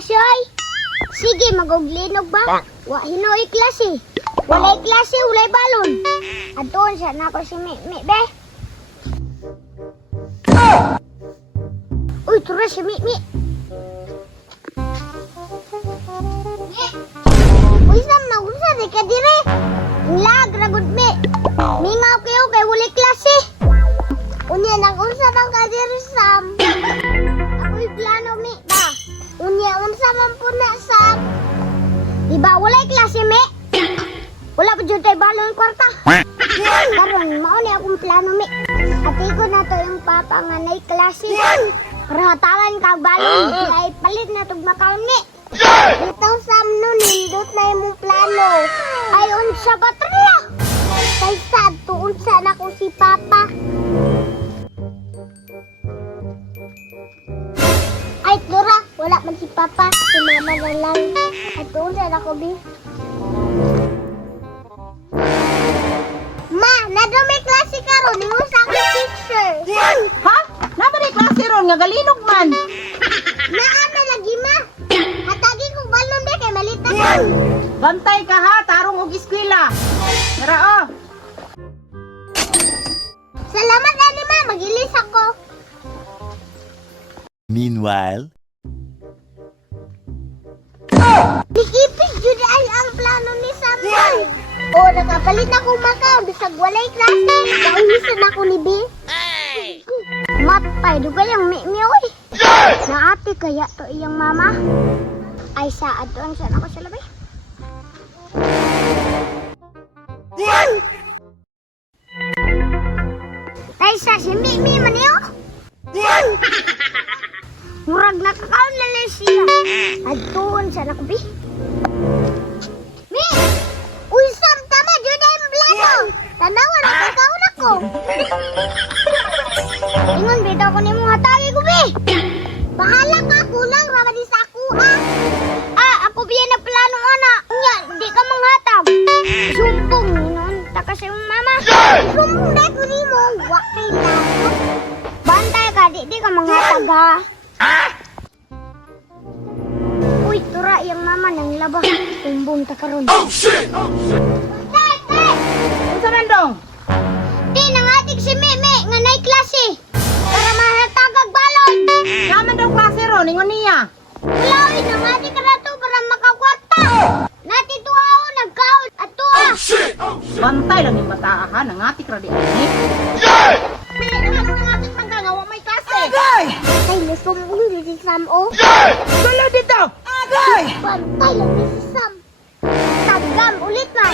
klase ay. Sige, mag-uglinog ba? Wa hinoy klase. Walay klase, walay balon. Adon siya na ako si Mimi, be. Uy, tura si Mimi. Uy, sam na unsa di ka dire? Lag ragud mi. Mingaw kayo kay walay klase. Unya nang unsa nang ka dire sam? Ako'y plano mi ba? Unya unsa man po na sam? Di ba walay klase mi? Wala pa dyan tayo balon kwarta. Karon, mauni akong plano mi. Ati ko na to yung papa nga na'y klase. Para hatawan ka balon. Kaya palit na itong makaon ni. Ito sam nun, nindot na yung plano. Ay, unsa ba trala? Kay sad, unsa na ko si papa. Ay, Dora, wala man si papa. Si mama na lang. Ay, unsa na ko, bi. Ma, nadumi klase karon ni mo sa akong teacher. Ha? Napa ni klase ron nga galinog man. Naana lagi ma. Hatagi ko balon be kay malita ko. Bantay ka ha, tarong og eskwela. Tara oh. Salamat ani ma, magilis ako. Meanwhile, Nikipig jud ay ang plano ni Samuel. O, nakapalit na kong makaw, bisag walay klase. Kaunisan ako ni B. Matay, dugay ang Mimi, oy. Na ate kaya to iyang mama. Ay, saad doon siya ako sa labi. Ay, sa si Mimi man niyo. Murag nakakaon na lang siya. At doon siya ako, B. Mi! Uy, Sam, tama, dyan ang plano. Tanawan, nakakaon ako. Ingon, bito ko ni mong hatagi ko, Bi. Bahala ka, kulang, ramadi sa ako, ha? Ah, ako biya na plano, ana. Nya, di ka manghatag. Sumpong, noon, taka sa iyong mama. Sumpong na ko ni mo, wakay na. Bantay ka, di ka manghatag, ha? Uy, tura, iyang mama nang labas. Tumbong ta karon. Oh, shit! Unsa man dong? Di, nangatig si Mimi, nga na'y klase. Para mahatagag balon. Naman daw klase ron ingon niya. Wala, uy, nangatig ka na to para makakwarta. Nati tuwao, nagkaon, at tuwa. Bantay lang yung bataahan, nangatik ra di ani. May nangatik man ka nga wa may klase. Ay, nasumbong din si Sam, oh. Dala dito. Agay. Bantay lang din si Sam. Tagam, ulit na.